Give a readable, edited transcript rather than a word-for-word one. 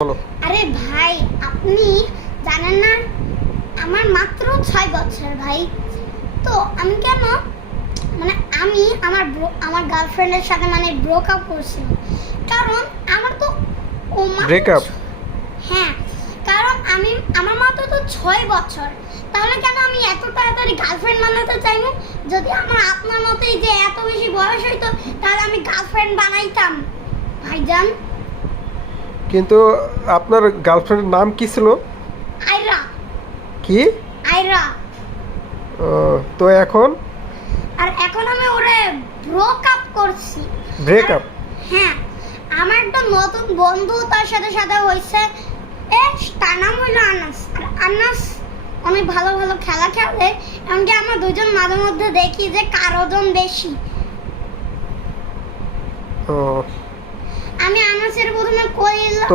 বলো। আরে ভাই, আপনি জানেন না আমার মাত্র 6 বছর ভাই। তো আমি কেন মানে আমি আমার গার্লফ্রেন্ডের সাথে ব্রেকআপ করছি, কারণ আমার তো ব্রেকআপ? হ্যাঁ, কারণ আমার মাত্র তো 6 বছর। তাহলে কেন আমি এত তাড়াতাড়ি গার্লফ্রেন্ড বানাতে চাইবো? যদি আমার আপনার মতোই যে এত বেশি বয়স হইতো, তাহলে আমি গার্লফ্রেন্ড বানাইতাম ভাইজান। কিন্তু আপনার গার্লফ্রেন্ডের নাম কি ছিল? আয়রা। কি? আয়রা। তো এখন এখন আমি ওরে ব্রেকআপ করছি। ব্রেকআপ? হ্যাঁ, আমার একটা নতুন বন্ধু তার সাথে সাথে হয়েছে। তার নাম হলো আনাস। আর আনাস অনেক ভালো ভালো খেলা খেলে, এমনকি আমরা দুজন মাঝে মধ্যে দেখি যে কার ওজন বেশি। আমি আনাসের প্রথমে কইলাম